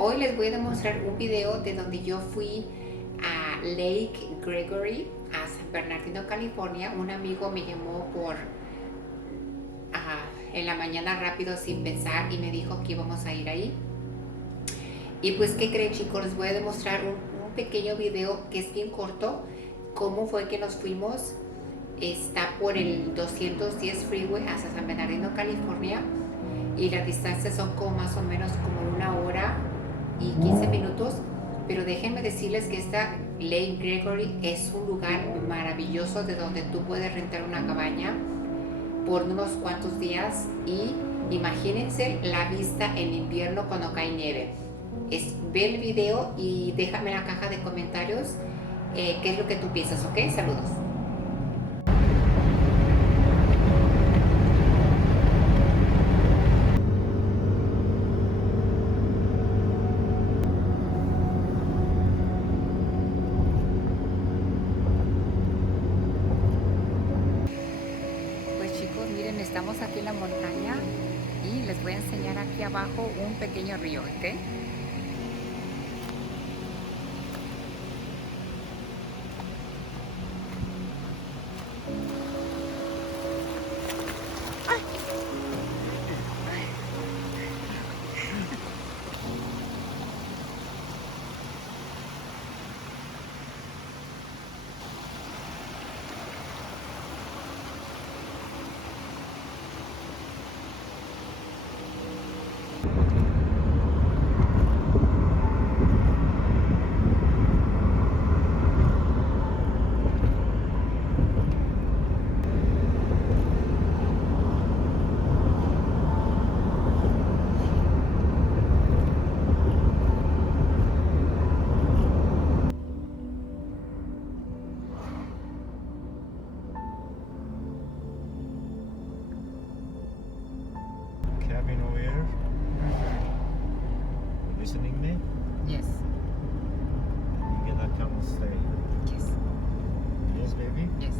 Hoy les voy a demostrar un video de donde yo fui a Lake Gregory, a San Bernardino, California. Un amigo me llamó en la mañana rápido sin pensar y me dijo que íbamos a ir ahí. Y pues, ¿qué creen, chicos? Les voy a demostrar un pequeño video que es bien corto. Cómo fue que nos fuimos. Está por el 210 Freeway hasta San Bernardino, California. Y las distancias son como más o menos como 1 hora y 15 minutos. Pero déjenme decirles que esta Lake Gregory es un lugar maravilloso de donde tú puedes rentar una cabaña por unos cuantos días. Y imagínense la vista en invierno cuando cae nieve. Ve el video y déjame en la caja de comentarios qué es lo que tú piensas, ¿ok? Saludos. Pues chicos, miren, estamos aquí en la montaña y les voy a enseñar aquí abajo un pequeño río, ¿ok? Cabin over here. Listening me? Yes. You cannot come and stay. Yes. Yes, baby? Yes.